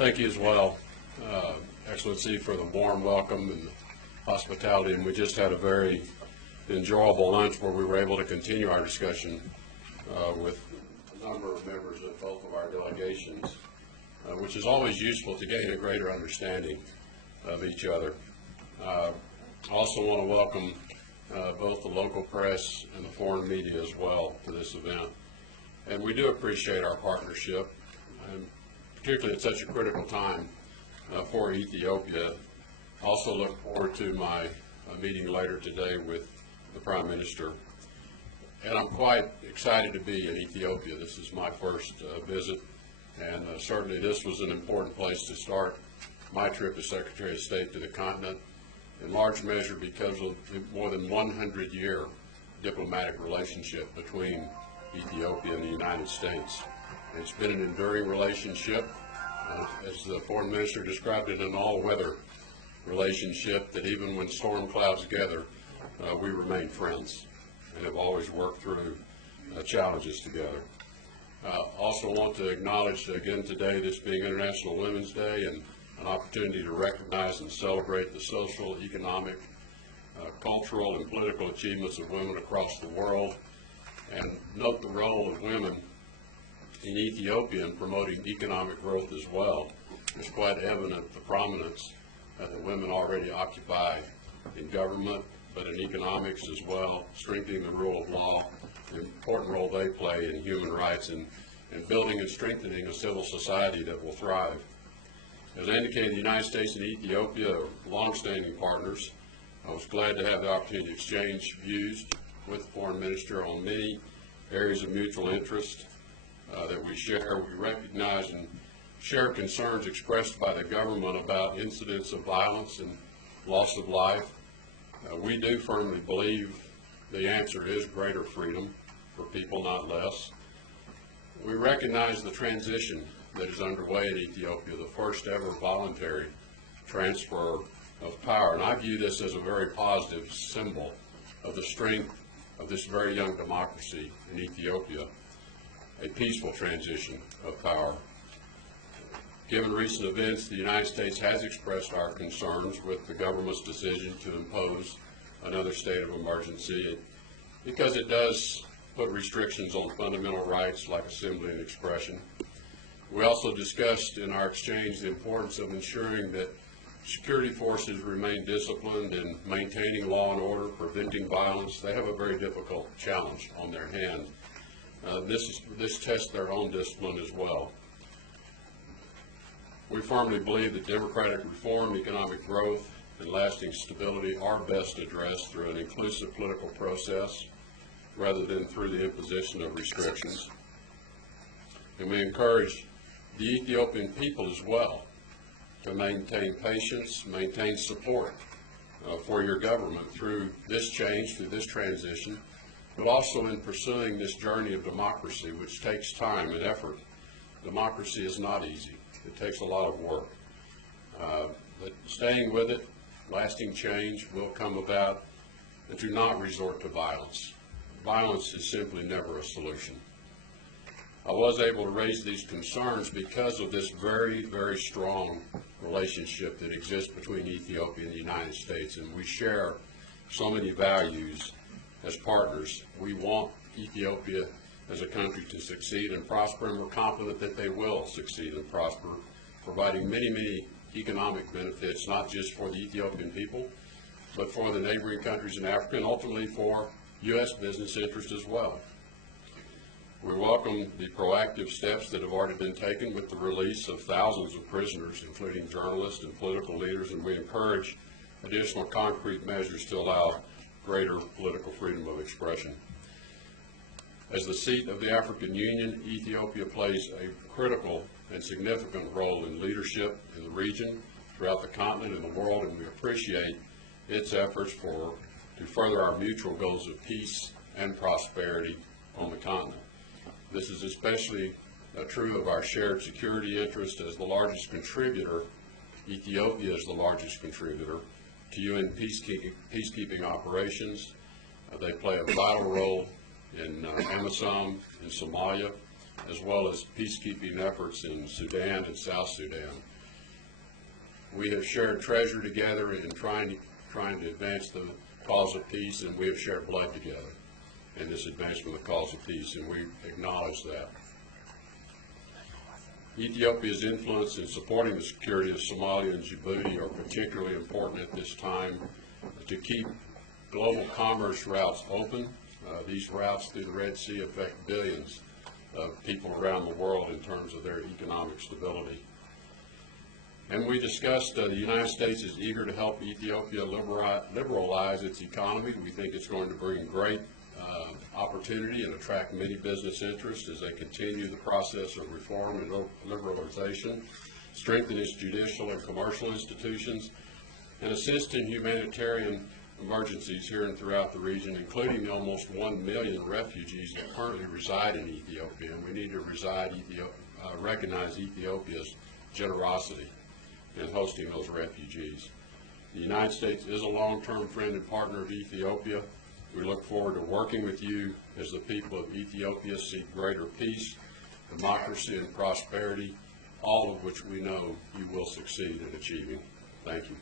Thank you as well, Excellency, for the warm welcome and hospitality. And we just had a very enjoyable lunch where we were able to continue our discussion with a number of members of both of our delegations, which is always useful to gain a greater understanding of each other. I also want to welcome both the local press and the foreign media as well to this event. And we do appreciate our partnership, and particularly at such a critical time for Ethiopia. I also look forward to my meeting later today with the Prime Minister. And I'm quite excited to be in Ethiopia. This is my first visit, and certainly this was an important place to start my trip as Secretary of State to the continent, in large measure because of the more than 100-year diplomatic relationship between Ethiopia and the United States. It's been an enduring relationship, as the Foreign Minister described it, an all-weather relationship that even when storm clouds gather, we remain friends and have always worked through challenges together. Also want to acknowledge again today, this being International Women's Day, and an opportunity to recognize and celebrate the social, economic, cultural, and political achievements of women across the world, and note the role of women in Ethiopia in promoting economic growth as well. It's quite evident the prominence that the women already occupy in government, but in economics as well, strengthening the rule of law, the important role they play in human rights, and building and strengthening a civil society that will thrive. As I indicated, the United States and Ethiopia are longstanding partners. I was glad to have the opportunity to exchange views with the Foreign Minister on many areas of mutual interest that we share. We recognize and share concerns expressed by the government about incidents of violence and loss of life. We do firmly believe the answer is greater freedom for people, not less. We recognize the transition that is underway in Ethiopia, the first ever voluntary transfer of power. And I view this as a very positive symbol of the strength of this very young democracy in Ethiopia, a peaceful transition of power. Given recent events, the United States has expressed our concerns with the government's decision to impose another state of emergency, because it does put restrictions on fundamental rights like assembly and expression. We also discussed in our exchange the importance of ensuring that security forces remain disciplined in maintaining law and order, preventing violence. They have a very difficult challenge on their hand. This tests their own discipline as well. We firmly believe that democratic reform, economic growth, and lasting stability are best addressed through an inclusive political process rather than through the imposition of restrictions. And we encourage the Ethiopian people as well to maintain patience, maintain support for your government through this change, through this transition, but also in pursuing this journey of democracy, which takes time and effort. Democracy is not easy. It takes a lot of work. But staying with it, lasting change will come about, and do not resort to violence. Violence is simply never a solution. I was able to raise these concerns because of this very, very strong relationship that exists between Ethiopia and the United States, and we share so many values as partners. We want Ethiopia as a country to succeed and prosper, and we're confident that they will succeed and prosper, providing many, many economic benefits, not just for the Ethiopian people, but for the neighboring countries in Africa, and ultimately for U.S. business interests as well. We welcome the proactive steps that have already been taken with the release of thousands of prisoners, including journalists and political leaders, and we encourage additional concrete measures to allow greater political freedom of expression. As the seat of the African Union, Ethiopia plays a critical and significant role in leadership in the region, throughout the continent and the world, and we appreciate its efforts to further our mutual goals of peace and prosperity on the continent. This is especially true of our shared security interest as the largest contributor. Ethiopia is the largest contributor to UN peacekeeping operations. They play a vital role in AMISOM in Somalia, as well as peacekeeping efforts in Sudan and South Sudan. We have shared treasure together in trying to advance the cause of peace, and we have shared blood together in this advancement of the cause of peace, and we acknowledge that. Ethiopia's influence in supporting the security of Somalia and Djibouti are particularly important at this time to keep global commerce routes open. These routes through the Red Sea affect billions of people around the world in terms of their economic stability. And we discussed the United States is eager to help Ethiopia liberalize its economy. We think it's going to bring great opportunity and attract many business interests as they continue the process of reform and liberalization, strengthen its judicial and commercial institutions, and assist in humanitarian emergencies here and throughout the region, including the almost 1 million refugees that currently reside in Ethiopia. And we need to recognize Ethiopia's generosity in hosting those refugees. The United States is a long-term friend and partner of Ethiopia. We look forward to working with you as the people of Ethiopia seek greater peace, democracy, and prosperity, all of which we know you will succeed in achieving. Thank you.